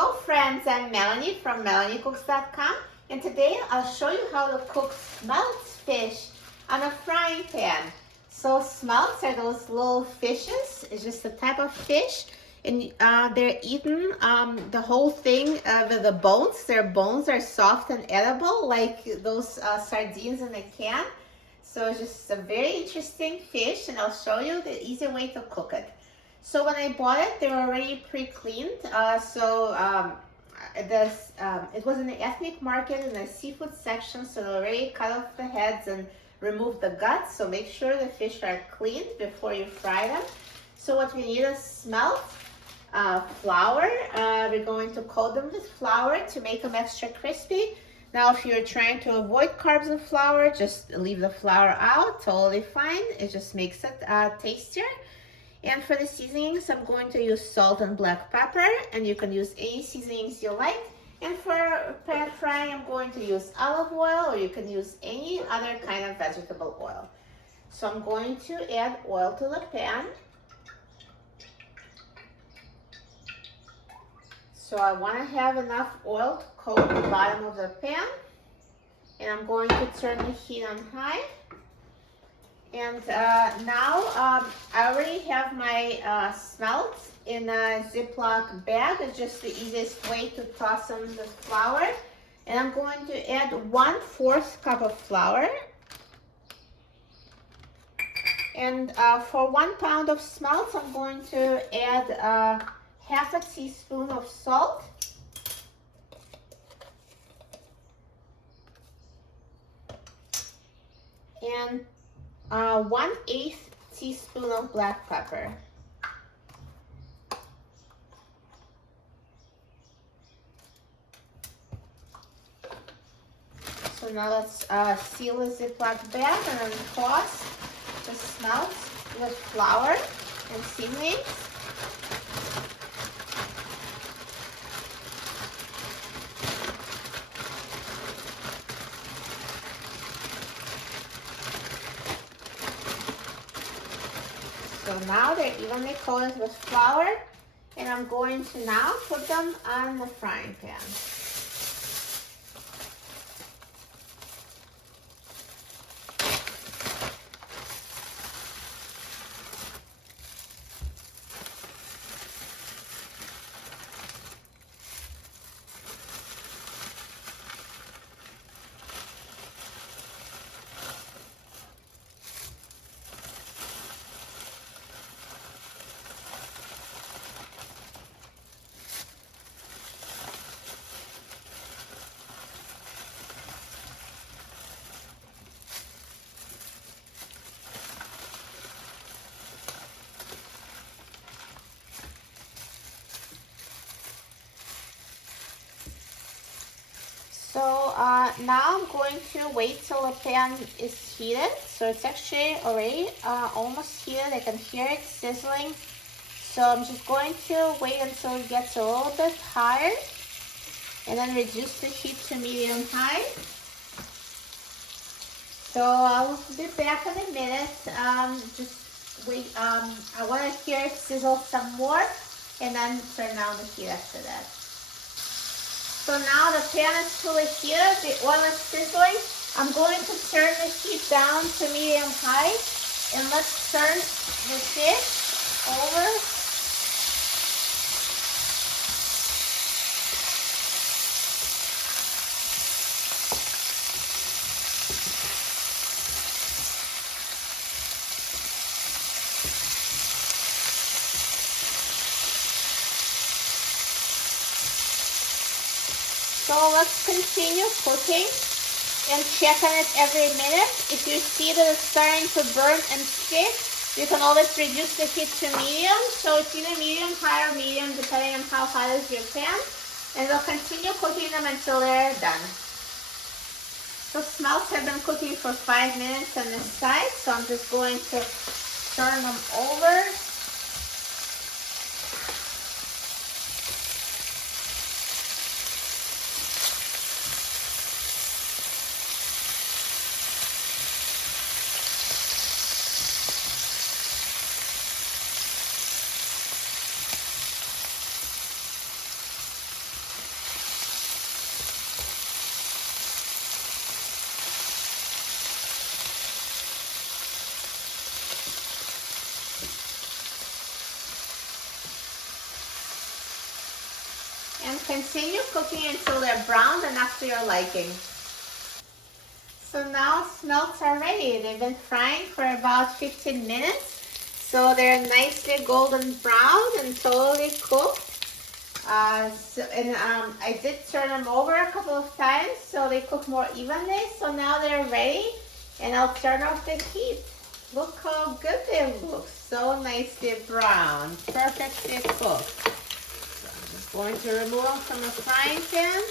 Hello friends, I'm Melanie from melaniecooks.com, and today I'll show you how to cook Smelts fish on a frying pan. So smelts are those little fishes. It's just a type of fish, and they're eaten the whole thing with the bones. Their bones are soft and edible like those sardines in a can. So it's just a very interesting fish, and I'll show you the easy way to cook it. So when I bought it, they were already pre-cleaned. It was in the ethnic market in the seafood section, so they already cut off the heads and remove the guts. So make sure the fish are cleaned before you fry them. So what we need is smelt, flour. We're going to coat them with flour to make them extra crispy. Now, if you're trying to avoid carbs and flour, just leave the flour out, totally fine. It just makes it tastier. And for the seasonings, I'm going to use salt and black pepper, and you can use any seasonings you like. And for pan frying, I'm going to use olive oil, or you can use any other kind of vegetable oil. So I'm going to add oil to the pan. So I want to have enough oil to coat the bottom of the pan. And I'm going to turn the heat on high. And now I already have my smelt in a Ziploc bag. It's just the easiest way to toss them the flour. And I'm going to add 1/4 cup of flour. And for 1 pound of smelt, I'm going to add 1/2 teaspoon of salt. And 1/8 teaspoon of black pepper. So now let's seal the Ziploc bag and then toss the smelt with flour and seasonings. So now they're evenly coated with flour, and I'm going to now put them on the frying pan. So now I'm going to wait till the pan is heated. So it's actually already almost heated. I can hear it sizzling. So I'm just going to wait until it gets a little bit higher, and then reduce the heat to medium high. So I'll be back in a minute. Just wait. I want to hear it sizzle some more, and then turn down the heat after that. So now the pan is fully heated, the oil is sizzling. I'm going to turn the heat down to medium high, and let's turn the fish over. So let's continue cooking and check on it every minute. If you see that it's starting to burn and stick, you can always reduce the heat to medium. So it's either medium, high, or medium, depending on how hot is your pan. And we'll continue cooking them until they're done. So smelts have been cooking for 5 minutes on this side. So I'm just going to turn them over. Continue cooking until they're browned enough to your liking. So now smelts are ready. They've been frying for about 15 minutes. So they're nicely golden brown and totally cooked. I did turn them over a couple of times so they cook more evenly. So now they're ready, and I'll turn off the heat. Look how good they look. So nicely brown, perfectly cooked. So I'm just going to remove them from the frying pan.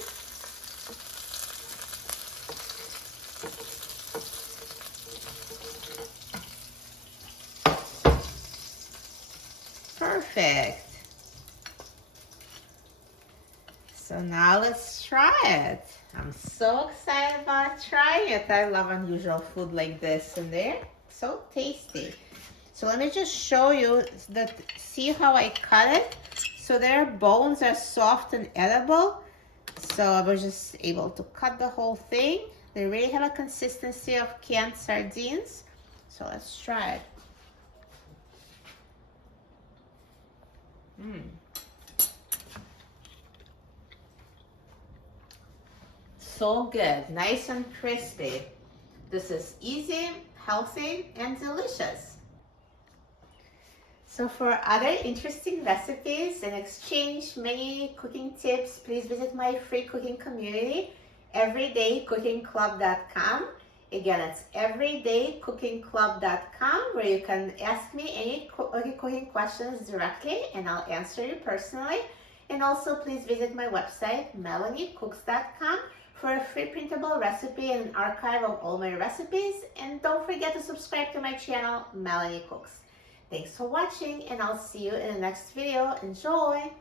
Perfect. So now let's try it. I'm so excited about trying it. I love unusual food like this, and they're so tasty. So let me just show you that. See how I cut it? So their bones are soft and edible. So I was just able to cut the whole thing. They really have a consistency of canned sardines. So let's try it. So good, nice and crispy. This is easy, healthy, and delicious. So for other interesting recipes and exchange many cooking tips, please visit my free cooking community, everydaycookingclub.com. Again, it's everydaycookingclub.com, where you can ask me any cooking questions directly and I'll answer you personally. And also please visit my website, melaniecooks.com, for a free printable recipe and an archive of all my recipes. And don't forget to subscribe to my channel, Melanie Cooks. Thanks for watching, and I'll see you in the next video. Enjoy!